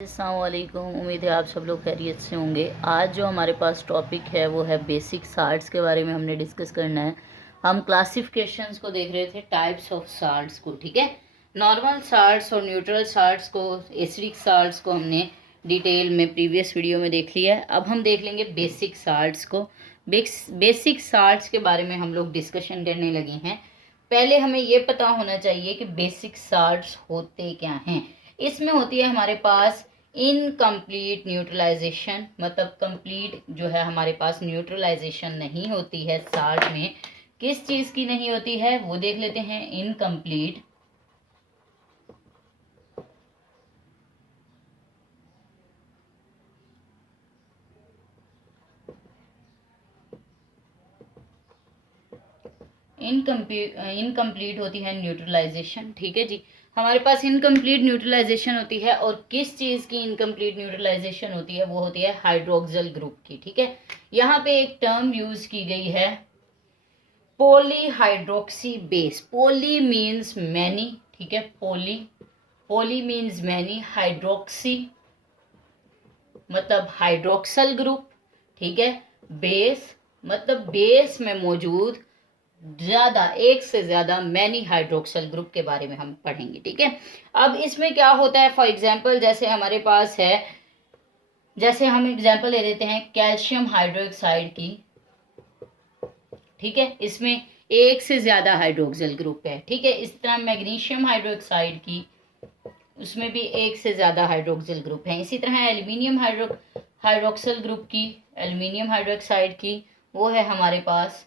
अस्सलामुअलैकुम। उम्मीद है आप सब लोग खैरियत से होंगे। आज जो हमारे पास टॉपिक है वो है बेसिक साल्ट्स के बारे में हमने डिस्कस करना है। हम क्लासिफिकेशंस को देख रहे थे, टाइप्स ऑफ साल्ट्स को, ठीक है। नॉर्मल साल्ट्स और न्यूट्रल साल्ट्स को, एसिडिक साल्ट्स को हमने डिटेल में प्रीवियस वीडियो में देख लिया है। अब हम देख लेंगे बेसिक साल्ट्स को। बेसिक साल्ट्स के बारे में हम लोग डिस्कशन करने लगे हैं। पहले हमें ये पता होना चाहिए कि बेसिक साल्ट्स होते क्या हैं। इसमें होती है हमारे पास इनकम्प्लीट न्यूट्रलाइजेशन, मतलब कंप्लीट जो है हमारे पास न्यूट्रलाइजेशन नहीं होती है साल्ट में। किस चीज़ की नहीं होती है वो देख लेते हैं। इनकम्प्लीट इनकम्प्लीट होती है न्यूट्रलाइजेशन, ठीक है जी। हमारे पास इनकम्प्लीट न्यूट्रलाइजेशन होती है, और किस चीज़ की इनकम्प्लीट न्यूट्रलाइजेशन होती है वो होती है हाइड्रोक्सिल ग्रुप की, ठीक है। यहाँ पे एक टर्म यूज की गई है, polyhydroxy base. Poly means many, ठीक है। पॉली मीन्स मैनी, हाइड्रोक्सी मतलब हाइड्रोक्सल ग्रुप, ठीक है। बेस मतलब बेस में मौजूद ज्यादा, एक से ज्यादा मैनी हाइड्रोक्सल ग्रुप के बारे में हम पढ़ेंगे, ठीक है। अब इसमें क्या होता है, फॉर एग्जांपल जैसे हमारे पास है, जैसे हम एग्जांपल ले लेते हैं कैल्शियम हाइड्रोक्साइड की, ठीक है। इसमें एक से ज्यादा हाइड्रोक्सिल ग्रुप है, ठीक है। इस तरह मैग्नीशियम हाइड्रोक्साइड की, उसमें भी एक से ज्यादा हाइड्रोक्सिल ग्रुप है। इसी तरह एल्यूमिनियम हाइड्रोक्सिल ग्रुप की, एल्यूमिनियम हाइड्रोक्साइड की, वो है हमारे पास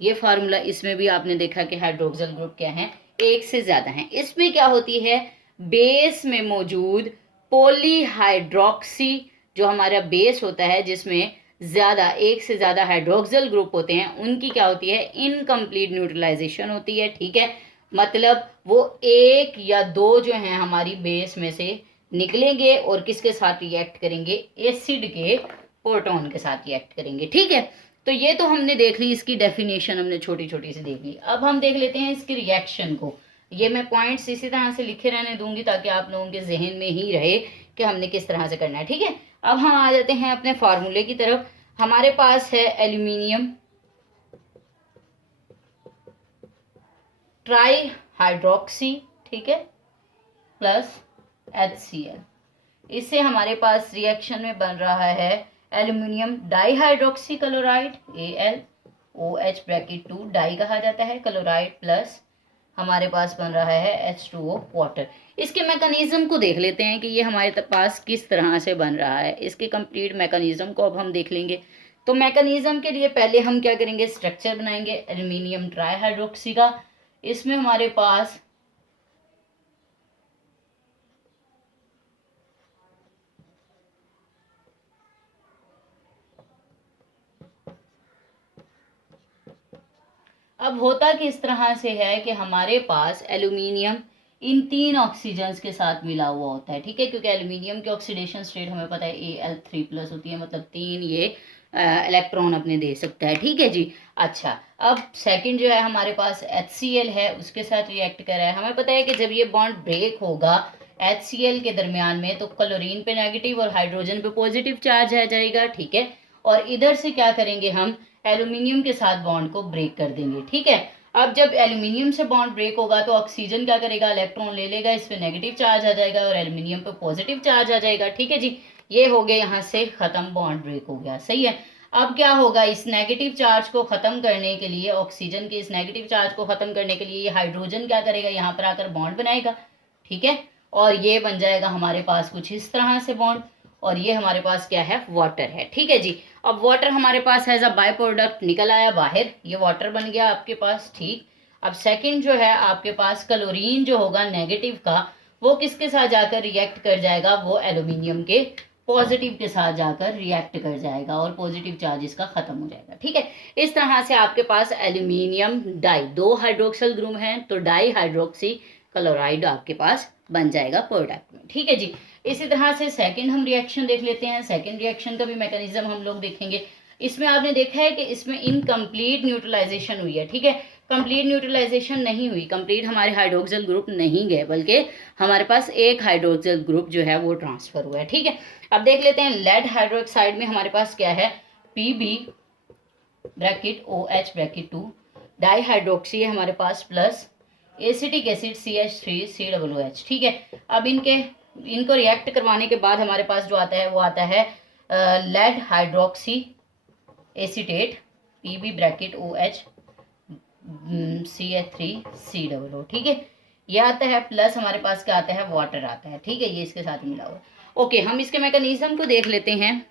ये फार्मूला। इसमें भी आपने देखा कि हाइड्रोक्सिल ग्रुप क्या है, एक से ज्यादा है। इसमें क्या होती है, बेस में मौजूद पॉलीहाइड्रोक्सी, जो हमारा बेस होता है जिसमें ज्यादा, एक से ज्यादा हाइड्रोक्सिल ग्रुप होते हैं, उनकी क्या होती है, इनकम्प्लीट न्यूट्रलाइजेशन होती है, ठीक है। मतलब वो एक या दो जो हैं हमारी बेस में से निकलेंगे और किसके साथ रिएक्ट करेंगे, एसिड के प्रोटॉन के साथ रिएक्ट करेंगे, ठीक है। तो ये तो हमने देख ली, इसकी डेफिनेशन हमने छोटी छोटी सी देख ली। अब हम देख लेते हैं इसकी रिएक्शन को। ये मैं पॉइंट्स इसी तरह से लिखे रहने दूंगी ताकि आप लोगों के जहन में ही रहे कि हमने किस तरह से करना है, ठीक है। अब हम आ जाते हैं अपने फार्मूले की तरफ। हमारे पास है एल्यूमिनियम ट्राई हाइड्रोक्सी, ठीक है, प्लस HCl। इससे हमारे पास रिएक्शन में बन रहा है aluminium dihydroxy chloride, AlOH bracket 2 di कहा जाता है, क्लोराइड, प्लस हमारे पास बन रहा है H2O वाटर। इसके मैकेनिज्म को देख लेते हैं कि ये हमारे पास किस तरह से बन रहा है। इसके कंप्लीट मैकेनिज्म को अब हम देख लेंगे। तो मैकेनिज्म के लिए पहले हम क्या करेंगे, स्ट्रक्चर बनाएंगे एल्यूमिनियम ट्राईहाइड्रोक्सी का। इसमें हमारे पास अब होता किस तरह से है कि हमारे पास एल्यूमिनियम इन तीन ऑक्सीजन्स के साथ मिला हुआ होता है, ठीक है। क्योंकि एल्यूमिनियम की ऑक्सीडेशन स्टेट हमें पता है Al3+ होती है, मतलब तीन ये इलेक्ट्रॉन अपने दे सकता है, ठीक है जी। अच्छा, अब सेकंड जो है हमारे पास HCl है, उसके साथ रिएक्ट कर रहा है। हमें पता है कि जब ये बॉन्ड ब्रेक होगा HCl के दरमियान में, तो क्लोरीन पे नेगेटिव और हाइड्रोजन पे पॉजिटिव चार्ज आ जाएगा, ठीक है। और इधर से क्या करेंगे, हम एल्यूमिनियम के साथ बॉन्ड को ब्रेक कर देंगे, ठीक है। अब जब एल्यूमिनियम से बॉन्ड ब्रेक होगा तो ऑक्सीजन क्या करेगा, इलेक्ट्रॉन ले लेगा, इस पे नेगेटिव चार्ज आ जाएगा और एल्यूमिनियम पे पॉजिटिव चार्ज आ जाएगा, ठीक है जी। ये हो गया, यहाँ से खत्म, बॉन्ड ब्रेक हो गया, सही है। अब क्या होगा, इस नेगेटिव चार्ज को खत्म करने के लिए, ऑक्सीजन के इस नेगेटिव चार्ज को खत्म करने के लिए, ये हाइड्रोजन क्या करेगा, यहाँ पर आकर बॉन्ड बनाएगा, ठीक है। और ये बन जाएगा हमारे पास कुछ इस तरह से बॉन्ड, और ये हमारे पास क्या है, वाटर है, ठीक है जी। अब वाटर हमारे पास एज अ बाय प्रोडक्ट निकल आया बाहर, ये वाटर बन गया आपके पास, ठीक। अब सेकंड जो है आपके पास क्लोरीन जो होगा नेगेटिव का, वो किसके साथ जाकर रिएक्ट कर जाएगा, वो एल्यूमिनियम के पॉजिटिव के साथ जाकर रिएक्ट कर जाएगा और पॉजिटिव चार्ज इसका खत्म हो जाएगा, ठीक है। इस तरह से आपके पास एल्यूमिनियम डाई, दो हाइड्रोक्सल ग्रुप हैं, तो डाई हाइड्रोक्सी क्लोराइड आपके पास बन जाएगा प्रोडक्ट में, ठीक है जी। इसी तरह से सेकंड हम रिएक्शन देख लेते हैं। सेकंड रिएक्शन का भी मैकेनिज्म हम लोग देखेंगे। इसमें आपने देखा है कि इसमें इनकम्प्लीट न्यूट्रलाइजेशन हुई है, ठीक है। कंप्लीट न्यूट्रलाइजेशन नहीं हुई, कंप्लीट हमारे हाइड्रोक्सिल ग्रुप नहीं गए, बल्कि हमारे पास एक हाइड्रोक्सिल ग्रुप जो है वो ट्रांसफर हुआ है। ठीक है, अब देख लेते हैं लेड हाइड्रोक्साइड में हमारे पास क्या है, Pb bracket OH bracket 2 di hydroxy है हमारे पास, प्लस एसिटिक एसिड CH3COOH। ठीक है, अब इनको रिएक्ट करवाने के बाद हमारे पास जो आता है वो आता है lead hydroxy acetate Pb bracket OH CH3COO। ठीक है, ये आता है, प्लस हमारे पास क्या आता है, वाटर आता है। ठीक है, ये इसके साथ मिला हुआ। ओके, हम इसके मैकेनिज्म को देख लेते हैं,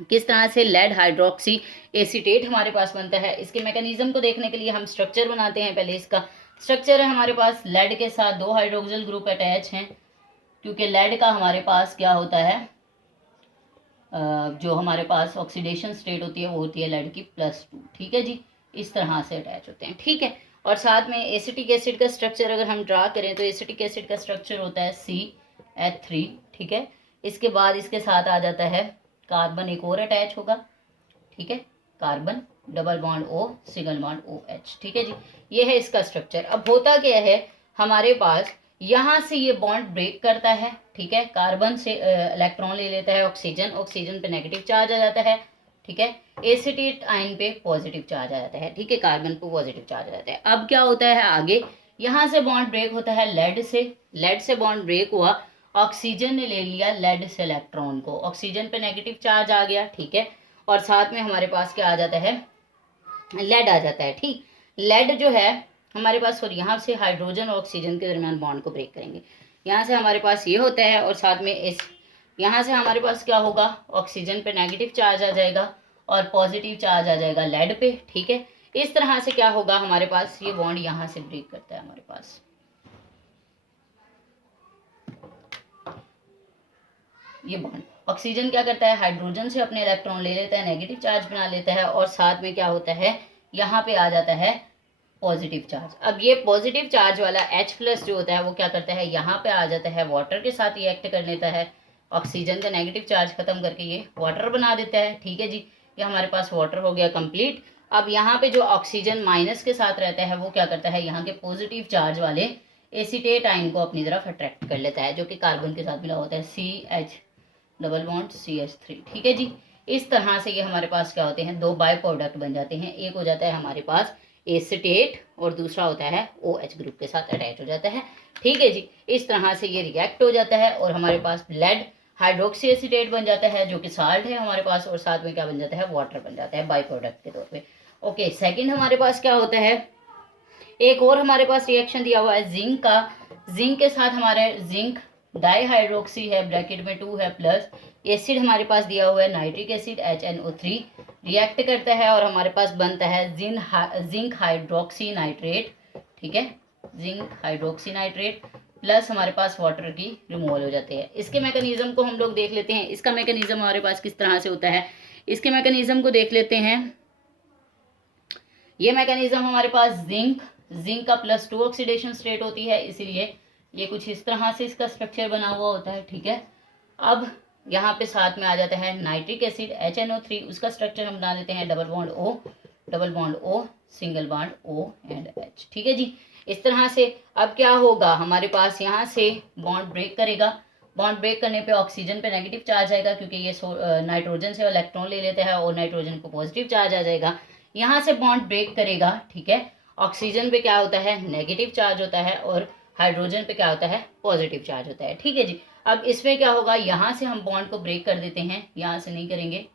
किस तरह से लेड हाइड्रोक्सी एसीटेट हमारे पास बनता है। इसके मैकेनिज्म को देखने के लिए हम स्ट्रक्चर बनाते हैं। पहले इसका स्ट्रक्चर है, हमारे पास लेड के साथ 2 हाइड्रोक्सिल ग्रुप अटैच हैं, क्योंकि लेड का हमारे पास क्या होता है, जो हमारे पास ऑक्सीडेशन स्टेट होती है वो होती है लेड की +2। ठीक है जी, इस तरह से अटैच होते हैं। ठीक है, और साथ में एसिटिक एसिड का स्ट्रक्चर अगर हम ड्रा करें तो एसिटिक एसिड का स्ट्रक्चर होता है CH3। ठीक है, इसके बाद इसके साथ आ जाता है कार्बन, एक और अटैच होगा। ठीक है, carbon double bond O single bond OH। ठीक है जी, ये है इसका स्ट्रक्चर। अब होता क्या है, हमारे पास यहाँ से ये बॉन्ड ब्रेक करता है। ठीक है, कार्बन से इलेक्ट्रॉन ले लेता है ऑक्सीजन, ऑक्सीजन पे नेगेटिव चार्ज आ जाता है। ठीक है, एसिटेट आयन पे पॉजिटिव चार्ज आ जाता है। ठीक है, कार्बन पे पॉजिटिव चार्ज आ जाता है। अब क्या होता है आगे, यहाँ से बॉन्ड ब्रेक होता है लेड से बॉन्ड ब्रेक हुआ, ऑक्सीजन ने ले लिया लेड से इलेक्ट्रॉन को, ऑक्सीजन पे नेगेटिव चार्ज आ गया। ठीक है, और साथ में हमारे पास क्या आ जाता है, लेड आ जाता है। ठीक, लेड जो है हमारे पास, और यहाँ से हाइड्रोजन और ऑक्सीजन के दरमियान बॉन्ड को ब्रेक करेंगे। यहाँ से हमारे पास ये होता है, और साथ में यहाँ से हमारे पास क्या होगा, ऑक्सीजन पे नेगेटिव चार्ज आ जाएगा और पॉजिटिव चार्ज आ जाएगा लेड पे। ठीक है, इस तरह से क्या होगा, हमारे पास ये बॉन्ड यहाँ से ब्रेक करता है। हमारे पास ये बॉन्ड, ऑक्सीजन क्या करता है, हाइड्रोजन से अपने इलेक्ट्रॉन ले लेता है, नेगेटिव चार्ज बना लेता है, और साथ में क्या होता है, यहाँ पे आ जाता है पॉजिटिव चार्ज। अब ये पॉजिटिव चार्ज वाला H+ जो होता है वो क्या करता है, यहाँ पे आ जाता है, वाटर के साथ रिएक्ट कर लेता है, ऑक्सीजन का नेगेटिव चार्ज खत्म करके ये वाटर बना देता है। ठीक है जी, ये हमारे पास वाटर हो गया कंप्लीट। अब यहाँ पे जो ऑक्सीजन माइनस के साथ रहता है वो क्या करता है, यहाँ के पॉजिटिव चार्ज वाले एसीटेट आयन को अपनी तरफ अट्रैक्ट कर लेता है, जो कि कार्बन के साथ मिला होता है, CH डबल बॉन्ड CH3। ठीक है जी, इस तरह से ये हमारे पास क्या होते हैं, 2 बाय प्रोडक्ट बन जाते हैं। एक हो जाता है हमारे पास एसीटेट और दूसरा होता है OH ग्रुप के साथ अटैच हो जाता है। ठीक है जी, इस तरह से ये रिएक्ट हो जाता है और हमारे पास लेड हाइड्रोक्सी एसीटेट बन जाता है, जो कि साल्ट है हमारे पास, और साथ में क्या बन जाता है, वाटर बन जाता है बाय प्रोडक्ट के तौर पे। ओके, सेकंड हमारे पास क्या होता है, एक और हमारे पास रिएक्शन दिया हुआ है जिंक का। जिंक के साथ हमारे जिंक डाई हाइड्रोक्सी है, ब्रैकेट में 2 है, प्लस एसिड हमारे पास दिया हुआ है नाइट्रिक एसिड HNO3, रिएक्ट करता है और हमारे पास बनता है जिंक हाइड्रोक्सी नाइट्रेट। ठीक है, जिंक हाइड्रोक्सी नाइट्रेट प्लस हमारे पास वाटर की रिमूवल हो जाते हैं। इसके मैकेनिज्म को हम लोग देख लेते हैं, इसका मैकेनिज्म हमारे पास किस तरह से होता है, इसके मैकेनिज्म को देख लेते हैं। ये मैकेनिज्म हमारे पास जिंक का +2 ऑक्सीडेशन स्टेट होती है, इसीलिए ये कुछ इस तरह से इसका स्ट्रक्चर बना हुआ होता है। ठीक है, अब यहाँ पे साथ में आ जाता है नाइट्रिक एसिड HNO3, उसका स्ट्रक्चर हम बना देते हैं double bond O single bond O and H। ठीक है जी, इस तरह से अब क्या होगा, हमारे पास यहाँ से बॉन्ड ब्रेक करेगा, बॉन्ड ब्रेक करने पे ऑक्सीजन पे नेगेटिव चार्ज आएगा, क्योंकि ये नाइट्रोजन से इलेक्ट्रॉन ले लेता है और नाइट्रोजन को पॉजिटिव चार्ज आ जाएगा। यहाँ से बॉन्ड ब्रेक करेगा। ठीक है, ऑक्सीजन पे क्या होता है, नेगेटिव चार्ज होता है, और हाइड्रोजन पे क्या होता है, पॉजिटिव चार्ज होता है। ठीक है जी, अब इसमें क्या होगा, यहाँ से हम बॉन्ड को ब्रेक कर देते हैं, यहाँ से नहीं करेंगे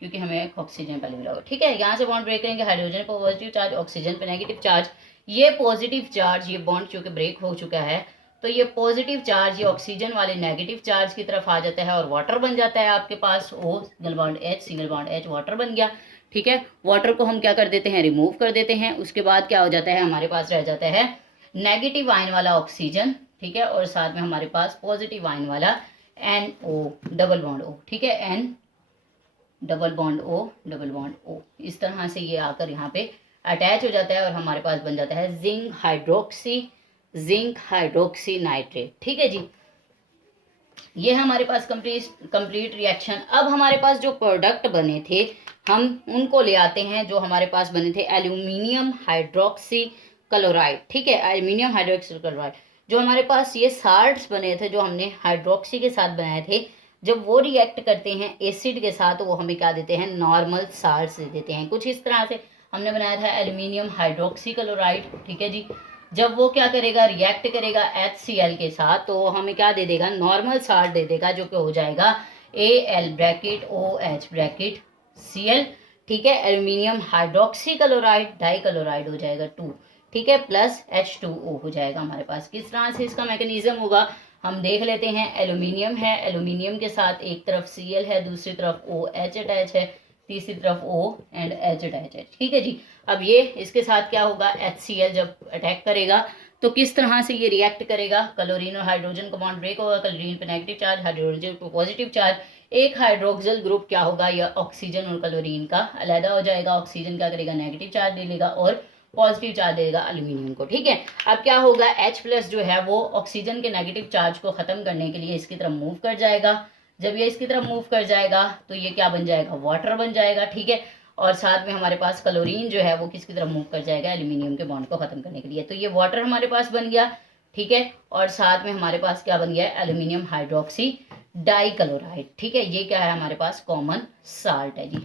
क्योंकि हमें ऑक्सीजन पहले मिला होगा। ठीक है, यहाँ से बॉन्ड ब्रेक करेंगे, हाइड्रोजन पे पॉजिटिव चार्ज, ऑक्सीजन पे नेगेटिव चार्ज, ये पॉजिटिव चार्ज, ये बॉन्ड चूंकि ब्रेक हो चुका है तो ये पॉजिटिव चार्ज ये ऑक्सीजन वाले नेगेटिव चार्ज की तरफ आ जाता है और वाटर बन जाता है आपके पास, O single bond H single bond H, water बन गया। ठीक है, वाटर को हम क्या कर देते हैं, रिमूव कर देते हैं। उसके बाद क्या हो जाता है, हमारे पास रह जाता है नेगेटिव आयन वाला ऑक्सीजन। ठीक है, और साथ में हमारे पास पॉजिटिव आयन वाला NO डबल बॉन्ड O। ठीक है, N डबल बॉन्ड O, इस तरह से ये आकर यहाँ पे अटैच हो जाता है और हमारे पास बन जाता है जिंक हाइड्रोक्सी नाइट्रेट। ठीक है जी, ये है हमारे पास कंप्लीट रिएक्शन। अब हमारे पास जो प्रोडक्ट बने थे हम उनको ले आते हैं, जो हमारे पास बने थे एल्यूमिनियम हाइड्रोक्सी क्लोराइड, ठीक है, एल्यूमिनियम हाइड्रोक्सी क्लोराइड। जो हमारे पास ये साल्ट्स बने थे जो हमने हाइड्रोक्सी के साथ बनाए थे, जब वो रिएक्ट करते हैं एसिड के साथ तो वो हमें क्या देते हैं, नॉर्मल साल्ट्स दे देते हैं। कुछ इस तरह से हमने बनाया था एल्यूमिनियम हाइड्रोक्सी क्लोराइड, ठीक है जी। जब वो क्या करेगा, रिएक्ट करेगा HCl के साथ तो हमें क्या दे देगा, नॉर्मल साल्ट दे देगा, जो कि हो जाएगा Al bracket OH bracket Cl, ठीक है। Aluminium hydroxy chloride di chloride हो जाएगा 2, ठीक है, प्लस H2O हो जाएगा हमारे पास। किस तरह से इसका मैकेनिज्म होगा हम देख लेते हैं। एल्यूमिनियम है, एल्यूमिनियम के साथ एक तरफ Cl है, दूसरी तरफ OH अटैच है, तीसरी तरफ O एंड H अटैच है, ठीक है जी। अब ये इसके साथ क्या होगा, HCl जब अटैक करेगा तो किस तरह से ये रिएक्ट करेगा, क्लोरीन और हाइड्रोजन का बॉन्ड ब्रेक होगा, क्लोरीन पे नेगेटिव चार्ज, हाइड्रोजन पे पॉजिटिव चार्ज, एक हाइड्रोक्सिल ग्रुप क्या होगा, या ऑक्सीजन और क्लोरीन का अलग हो जाएगा। ऑक्सीजन क्या करेगा, नेगेटिव चार्ज ले लेगा और पॉजिटिव चार्ज देगा एल्यूमिनियम को, ठीक है। अब क्या होगा, H+ जो है वो ऑक्सीजन के नेगेटिव चार्ज को खत्म करने के लिए इसकी तरफ मूव कर जाएगा। जब ये इसकी तरफ मूव कर जाएगा तो ये क्या बन जाएगा, वाटर बन जाएगा, ठीक है। और साथ में हमारे पास क्लोरीन जो है वो किसकी तरफ मूव कर जाएगा, एल्यूमिनियम के बॉन्ड को खत्म करने के लिए। तो ये वाटर हमारे पास बन गया, ठीक है। और साथ में हमारे पास क्या बन गया, एल्यूमिनियम हाइड्रोक्सी डाई क्लोराइड, ठीक है। ये क्या है हमारे पास, कॉमन साल्ट है जी,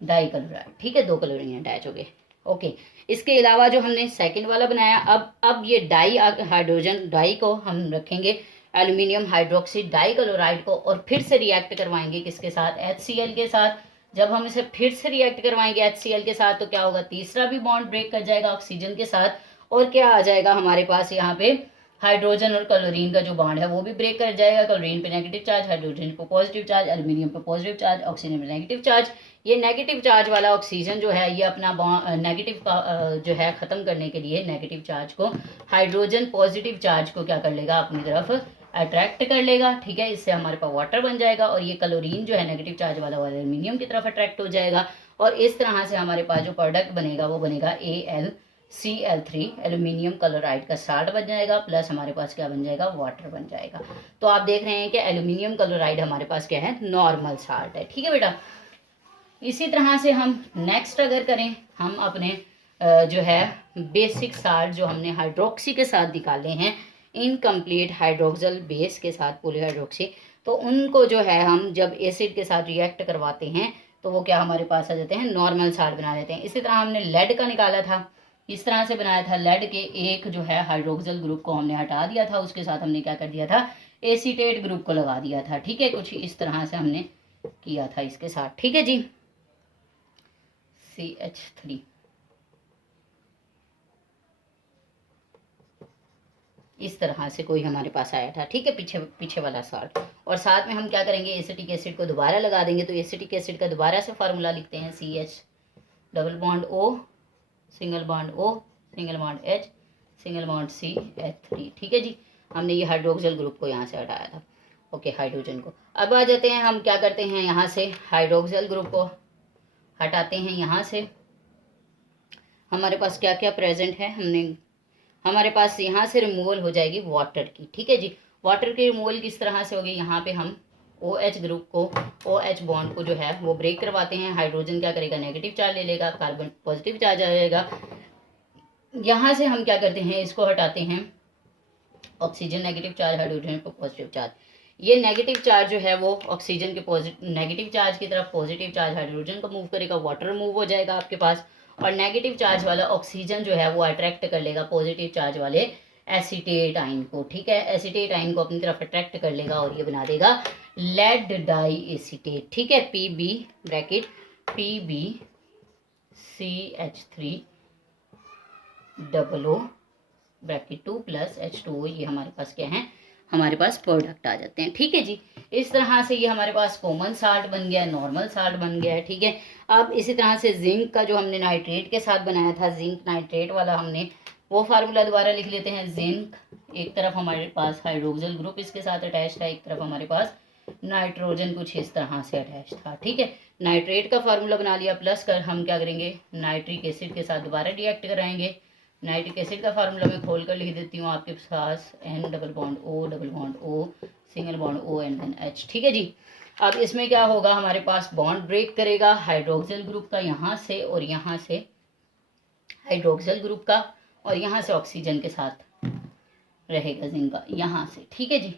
डाई क्लोराइड, ठीक है। 2 क्लोरीन अटैच हो गए, ओके। इसके अलावा जो हमने सेकंड वाला बनाया, अब ये डाई हाइड्रोजन डाई को हम रखेंगे एल्यूमिनियम हाइड्रोक्साइड डाई क्लोराइड को, और फिर से रिएक्ट करवाएंगे किसके साथ, HCl के साथ। जब हम इसे फिर से रिएक्ट करवाएंगे HCl के साथ तो क्या होगा, तीसरा भी बॉन्ड ब्रेक कर जाएगा ऑक्सीजन के साथ, और क्या आ जाएगा हमारे पास यहाँ पे, हाइड्रोजन और क्लोरीन का जो बॉन्ड है वो भी ब्रेक कर जाएगा। क्लोरीन पे नेगेटिव चार्ज, हाइड्रोजन पे पॉजिटिव चार्ज, एल्यूमिनियम पे पॉजिटिव चार्ज, ऑक्सीजन पे नेगेटिव चार्ज। ये नेगेटिव चार्ज वाला ऑक्सीजन जो है ये अपना नेगेटिव का जो है ख़त्म करने के लिए नेगेटिव चार्ज को, हाइड्रोजन पॉजिटिव चार्ज को क्या कर लेगा, अपनी तरफ अट्रैक्ट कर लेगा, ठीक है। इससे हमारे पास वाटर बन जाएगा, और ये क्लोरीन जो है नेगेटिव चार्ज वाला एल्यूमिनियम की तरफ अट्रैक्ट हो जाएगा, और इस तरह से हमारे पास जो प्रोडक्ट बनेगा वो बनेगा AlCl3, एल्यूमिनियम क्लोराइड का साल्ट बन जाएगा, प्लस हमारे पास क्या बन जाएगा, वाटर बन जाएगा। तो आप देख रहे हैं कि एल्यूमिनियम क्लोराइड हमारे पास क्या है, नॉर्मल साल्ट है, ठीक है बेटा। इसी तरह से हम नेक्स्ट अगर करें, हम अपने जो है बेसिक साल्ट जो हमने हाइड्रोक्सी के साथ निकाले हैं, इनकम्प्लीट हाइड्रोक्सिल बेस के साथ पॉलीहाइड्रोक्सी, तो उनको जो है हम जब एसिड के साथ रिएक्ट करवाते हैं तो वो क्या हमारे पास आ जाते हैं, नॉर्मल साल्ट बना देते हैं। इसी तरह हमने लेड का निकाला था, इस तरह से बनाया था। लेड के एक जो है हाइड्रोक्सिल ग्रुप को हमने हटा दिया था, उसके साथ हमने क्या कर दिया था, एसीटेट ग्रुप को लगा दिया था, ठीक है। कुछ इस तरह से हमने किया था इसके साथ, ठीक है जी, CH3। इस तरह से कोई हमारे पास आया था, ठीक है, पीछे पीछे वाला साल्ट। और साथ में हम क्या करेंगे, एसिटिक एसिड को दोबारा लगा देंगे। तो एसिटिक एसिड का दोबारा से फार्मूला लिखते हैं, CH double bond O single bond O single bond H single bond CH3, ठीक है जी। हमने ये हाइड्रोक्सिल ग्रुप को यहाँ से हटाया था, ओके, हाइड्रोजन को। अब आ जाते हैं, हम क्या करते हैं, यहाँ से हाइड्रोक्सिल ग्रुप को हटाते हैं। यहाँ से हमारे पास क्या क्या प्रेजेंट है, हमारे पास यहाँ से रिमूवल हो जाएगी वाटर की, ठीक है जी। वाटर की रिमूवल किस तरह से होगी, यहाँ पे हम OH ग्रुप को, OH बॉन्ड को जो है वो ब्रेक करवाते हैं। हाइड्रोजन क्या करेगा, नेगेटिव चार्ज ले लेगा, कार्बन पॉजिटिव चार्ज आ जाएगा। यहाँ से हम क्या करते हैं, इसको हटाते हैं, ऑक्सीजन नेगेटिव चार्ज, हाइड्रोजन को पॉजिटिव चार्ज। ये नेगेटिव चार्ज जो है वो ऑक्सीजन के नेगेटिव चार्ज की तरफ पॉजिटिव चार्ज हाइड्रोजन को मूव करेगा, वाटर मूव हो जाएगा आपके पास, और नेगेटिव चार्ज वाला ऑक्सीजन जो है वो अट्रैक्ट कर लेगा पॉजिटिव चार्ज वाले एसीटेट आइन को, ठीक है। एसीटेट आइन को अपनी तरफ अट्रैक्ट कर लेगा और ये बना देगा लेड डाई एसीटेट, ठीक है। PB bracket PbCH3 double O bracket 2 plus H2O, ये हमारे पास क्या है, हमारे पास प्रोडक्ट आ जाते हैं, ठीक है जी। इस तरह से ये हमारे पास कॉमन साल्ट बन गया है, नॉर्मल साल्ट बन गया है, ठीक है। अब इसी तरह से जिंक का जो हमने नाइट्रेट के साथ बनाया था, जिंक नाइट्रेट वाला, हमने वो फार्मूला दोबारा लिख लेते हैं। जिंक एक तरफ हमारे पास हाइड्रोक्सिल ग्रुप इसके साथ अटैच था, एक तरफ हमारे पास नाइट्रोजन कुछ इस तरह से अटैच था, ठीक है। नाइट्रेट का फार्मूला बना लिया, प्लस कर हम क्या करेंगे, नाइट्रिक एसिड के साथ दोबारा रिएक्ट कराएंगे। नाइट्रिक एसिड का फार्मूला मैं खोल कर लिख देती हूँ आपके पास, N double bond O single bond O and then H, ठीक है जी। अब इसमें क्या होगा, हमारे पास बॉन्ड ब्रेक करेगा हाइड्रोक्सिल ग्रुप का यहाँ से, और यहाँ से हाइड्रोक्सिल ग्रुप का, और यहाँ से ऑक्सीजन के साथ रहेगा जिंक का यहाँ से, ठीक है जी।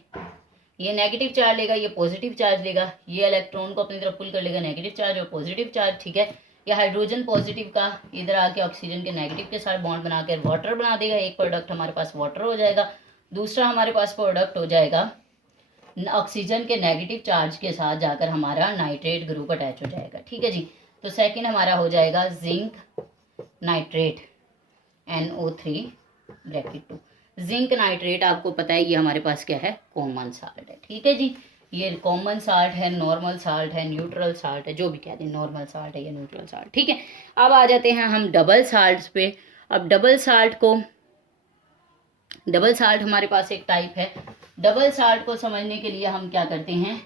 ये नेगेटिव चार्ज लेगा, ये पॉजिटिव चार्ज लेगा, ये इलेक्ट्रॉन को अपनी तरफ पुल कर लेगा, नेगेटिव चार्ज और पॉजिटिव चार्ज, ठीक है। ये हाइड्रोजन पॉजिटिव का इधर आके ऑक्सीजन के नेगेटिव के साथ बॉन्ड बनाकर वाटर बना देगा। एक प्रोडक्ट हमारे पास वाटर हो जाएगा, दूसरा हमारे पास प्रोडक्ट हो जाएगा ऑक्सीजन के नेगेटिव चार्ज के साथ जाकर हमारा नाइट्रेट ग्रुप अटैच हो जाएगा, ठीक है जी। तो सेकंड हमारा हो जाएगा zinc nitrate NO3 bracket 2। Zinc nitrate आपको पता है ये हमारे पास क्या है, कॉमन साल्ट है, ठीक है जी। ये कॉमन साल्ट है, नॉर्मल साल्ट है, न्यूट्रल साल्ट है, जो भी कहते हैं, नॉर्मल साल्ट है या न्यूट्रल साल्ट, ठीक है। अब आ जाते हैं हम डबल साल्ट पे। अब डबल साल्ट हमारे पास एक टाइप है। डबल साल्ट को समझने के लिए हम क्या करते हैं,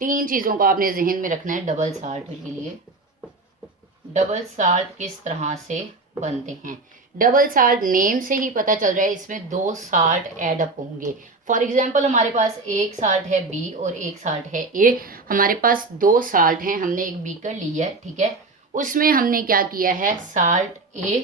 तीन चीज़ों को आपने जहन में रखना है डबल साल्ट के लिए। डबल साल्ट किस तरह से बनते हैं, डबल साल्ट नेम से ही पता चल रहा है, इसमें दो साल्ट ऐड अप होंगे। फॉर एग्जांपल हमारे पास एक साल्ट है B और एक साल्ट है A। हमारे पास दो साल्ट हैं, हमने एक बीकर लिया है, ठीक है। उसमें हमने क्या किया है, साल्ट A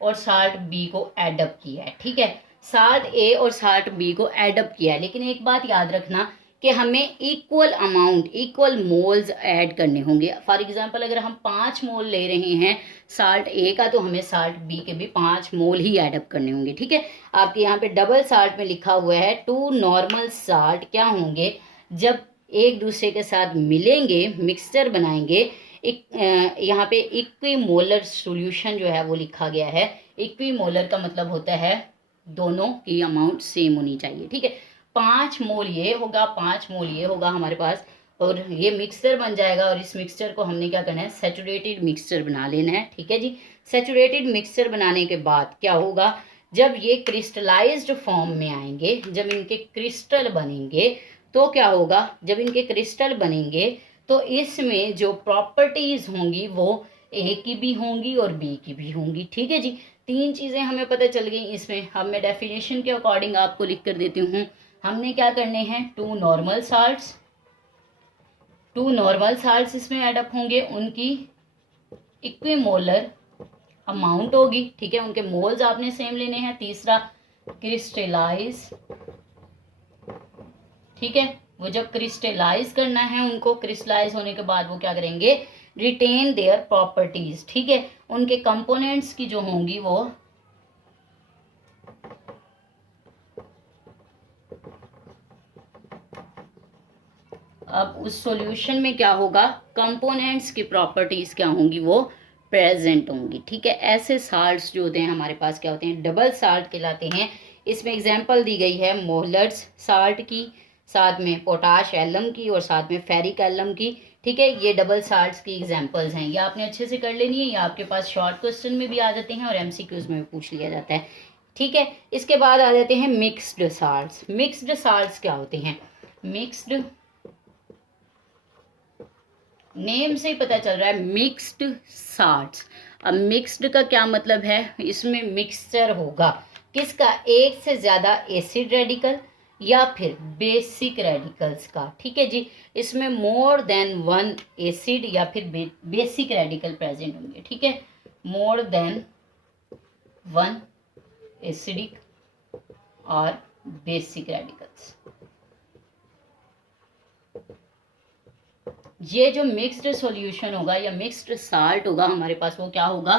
और साल्ट B को ऐड अप किया है, ठीक है। साल्ट A और साल्ट B को ऐड अप किया है, लेकिन एक बात याद रखना कि हमें equal amount, equal moles add करने होंगे। फॉर एग्जांपल अगर हम 5 मोल ले रहे हैं साल्ट A का, तो हमें साल्ट B के भी 5 मोल ही ऐड अप करने होंगे, ठीक है। आपके यहाँ पे डबल साल्ट में लिखा हुआ है 2 नॉर्मल साल्ट क्या होंगे, जब एक दूसरे के साथ मिलेंगे, मिक्सचर बनाएंगे, एक यहाँ पे इक्विमोलर सॉल्यूशन जो है वो लिखा गया है। इक्विमोलर का मतलब होता है दोनों की अमाउंट सेम होनी चाहिए, ठीक है। 5 मोल ये होगा, 5 मोल ये होगा हमारे पास, और ये मिक्सचर बन जाएगा। और इस मिक्सचर को हमने क्या करना है, सैचुरेटेड मिक्सचर बना लेना है, ठीक है जी। सैचुरेटेड मिक्सचर बनाने के बाद क्या होगा, जब ये क्रिस्टलाइज्ड फॉर्म में आएंगे, जब इनके क्रिस्टल बनेंगे, तो क्या होगा, जब इनके क्रिस्टल बनेंगे तो इसमें जो प्रॉपर्टीज होंगी वो A की भी होंगी और B की भी होंगी, ठीक है जी। तीन चीज़ें हमें पता चल गई इसमें। अब मैं डेफिनेशन के अकॉर्डिंग आपको लिख कर देती हूँ। हमने क्या करने हैं, टू नॉर्मल साल्ट्स इसमें ऐड अप होंगे, उनकी इक्विमोलर अमाउंट होगी, ठीक है, उनके मोल्स आपने सेम लेने हैं। तीसरा क्रिस्टलाइज, ठीक है, वो जब क्रिस्टलाइज करना है उनको, क्रिस्टलाइज होने के बाद वो क्या करेंगे, रिटेन देयर प्रॉपर्टीज, ठीक है। उनके कंपोनेंट्स की जो होंगी वो अब उस सॉल्यूशन में क्या होगा, कंपोनेंट्स की प्रॉपर्टीज क्या होंगी, वो प्रेजेंट होंगी, ठीक है। ऐसे साल्ट्स जो होते हैं हमारे पास क्या होते हैं, डबल साल्ट कहलाते हैं। इसमें एग्जांपल दी गई है मोलर्स साल्ट की, साथ में पोटाश एलम की, और साथ में फेरिक एलम की, ठीक है। ये डबल साल्ट्स की एग्जांपल्स हैं, ये आपने अच्छे से कर लेनी है। ये आपके पास शॉर्ट क्वेश्चन में भी आ जाते हैं और MCQs में भी पूछ लिया जाता है, ठीक है। इसके बाद आ जाते हैं मिक्स्ड साल्ट्स। मिक्स्ड साल्ट्स क्या होते हैं, मिक्स्ड नेम से ही पता चल रहा है मिक्स्ड साल्ट्स। अब मिक्स्ड का क्या मतलब है, इसमें मिक्सचर होगा किसका, एक से ज़्यादा एसिड रेडिकल या फिर बेसिक रेडिकल्स का, ठीक है जी। इसमें मोर देन वन एसिड या फिर बेसिक रेडिकल प्रेजेंट होंगे, ठीक है। मोर देन वन एसिडिक और बेसिक रेडिकल्स। ये जो मिक्स्ड सॉल्यूशन होगा या मिक्स्ड साल्ट होगा हमारे पास, वो क्या होगा,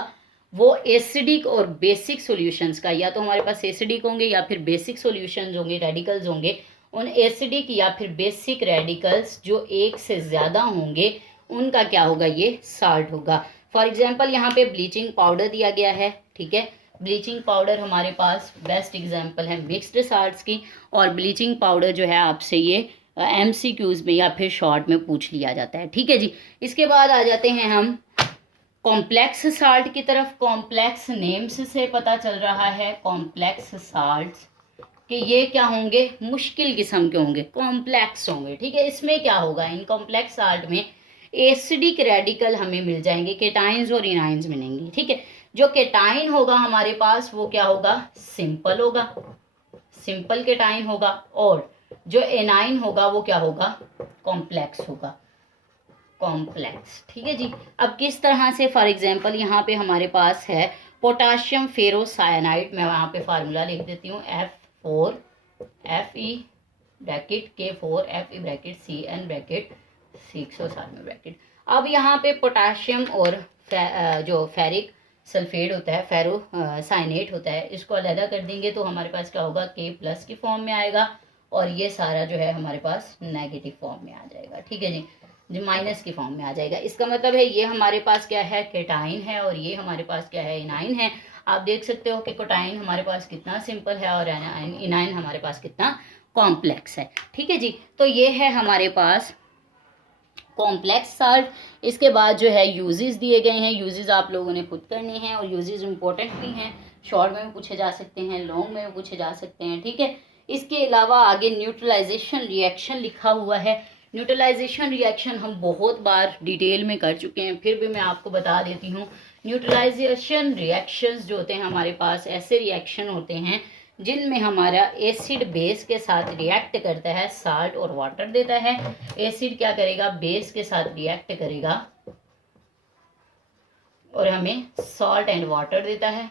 वो एसिडिक और बेसिक सॉल्यूशंस का, या तो हमारे पास एसिडिक होंगे या फिर बेसिक सॉल्यूशंस होंगे, रेडिकल्स होंगे। उन एसिडिक या फिर बेसिक रेडिकल्स जो एक से ज़्यादा होंगे उनका क्या होगा, ये साल्ट होगा। फॉर एग्जांपल यहाँ पे ब्लीचिंग पाउडर दिया गया है, ठीक है। ब्लीचिंग पाउडर हमारे पास बेस्ट एग्जांपल है मिक्स्ड साल्ट्स की, और ब्लीचिंग पाउडर जो है आपसे ये MCQs में या फिर शॉर्ट में पूछ लिया जाता है, ठीक है जी। इसके बाद आ जाते हैं हम कॉम्प्लेक्स साल्ट की तरफ। कॉम्प्लेक्स नेम्स से पता चल रहा है कॉम्प्लेक्स साल्ट्स कि ये क्या होंगे, मुश्किल किस्म के होंगे, कॉम्प्लेक्स होंगे, ठीक है। इसमें क्या होगा, इन कॉम्प्लेक्स साल्ट में एसिडिक रेडिकल हमें मिल जाएंगे, केटाइंस और इनाइंस मिलेंगे, ठीक है। जो केटाइन होगा हमारे पास वो क्या होगा, सिंपल होगा, सिंपल केटाइन होगा, और जो एनाइन होगा वो क्या होगा, कॉम्प्लेक्स होगा, कॉम्प्लेक्स। ठीक है जी। अब किस तरह से, फॉर एग्जांपल यहाँ पे हमारे पास है पोटाशियम फेरोसायनाइड, मैं वहाँ पे फार्मूला लिख देती हूँ, F4 Fe bracket K4 Fe bracket Cn bracket 6 और साथ में ब्रैकेट। अब यहाँ पे पोटाशियम और जो फेरिक सल्फेट होता है, फेरो साइनेट होता है, इसको अलहदा कर देंगे तो हमारे पास क्या होगा, K+ की फॉर्म में आएगा, और ये सारा जो है हमारे पास नेगेटिव फॉर्म में आ जाएगा। ठीक है जी, जो माइनस की फॉर्म में आ जाएगा। इसका मतलब है ये हमारे पास क्या है, केटाइन है, और ये हमारे पास क्या है, इनाइन है। आप देख सकते हो कि कोटाइन हमारे पास कितना सिंपल है और इनाइन हमारे पास कितना कॉम्प्लेक्स है। ठीक है जी। तो ये है हमारे पास कॉम्प्लेक्स साल्ट। इसके बाद जो है यूजेस दिए गए हैं, यूजेस आप लोगों ने खुद करने हैं, और यूजेस इंपॉर्टेंट भी हैं, शॉर्ट में भी पूछे जा सकते हैं, लॉन्ग में भी पूछे जा सकते हैं। ठीक है। इसके अलावा आगे न्यूट्रलाइजेशन रिएक्शन लिखा हुआ है। न्यूट्रलाइजेशन रिएक्शन हम बहुत बार डिटेल में कर चुके हैं, फिर भी मैं आपको बता देती हूँ। न्यूट्रलाइजेशन रिएक्शंस जो होते हैं हमारे पास, ऐसे रिएक्शन होते हैं जिनमें हमारा एसिड बेस के साथ रिएक्ट करता है, साल्ट और वाटर देता है। एसिड क्या करेगा, बेस के साथ रिएक्ट करेगा और हमें सॉल्ट एंड वाटर देता है।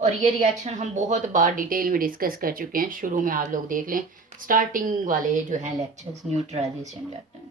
और ये रिएक्शन हम बहुत बार डिटेल में डिस्कस कर चुके हैं, शुरू में आप लोग देख लें, स्टार्टिंग वाले जो हैं लेक्चर्स, न्यूट्रलाइजेशन रिएक्शन।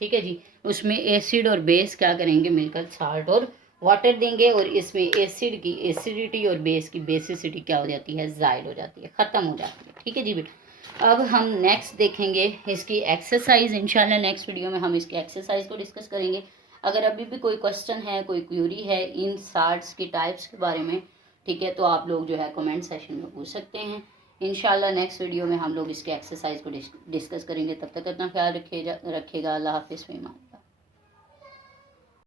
ठीक है जी। उसमें एसिड और बेस क्या करेंगे, मिलकर साल्ट और वाटर देंगे, और इसमें एसिड की एसिडिटी और बेस की बेसिसिटी क्या हो जाती है, ज़ाइल हो जाती है, ख़त्म हो जाती है। ठीक है जी बेटा। अब हम नेक्स्ट देखेंगे इसकी एक्सरसाइज, इंशाल्लाह नेक्स्ट वीडियो में हम इसकी एक्सरसाइज को डिस्कस करेंगे। अगर अभी भी कोई क्वेश्चन है, कोई क्यूरी है इन साल्ट्स की टाइप्स के बारे में, ठीक है, तो आप लोग जो है कमेंट सेशन में पूछ सकते हैं। इंशाल्लाह नेक्स्ट वीडियो में हम लोग इसके एक्सरसाइज को डिस्कस करेंगे। तब तक अपना ख्याल रखिएगा। अल्लाह हाफिज़।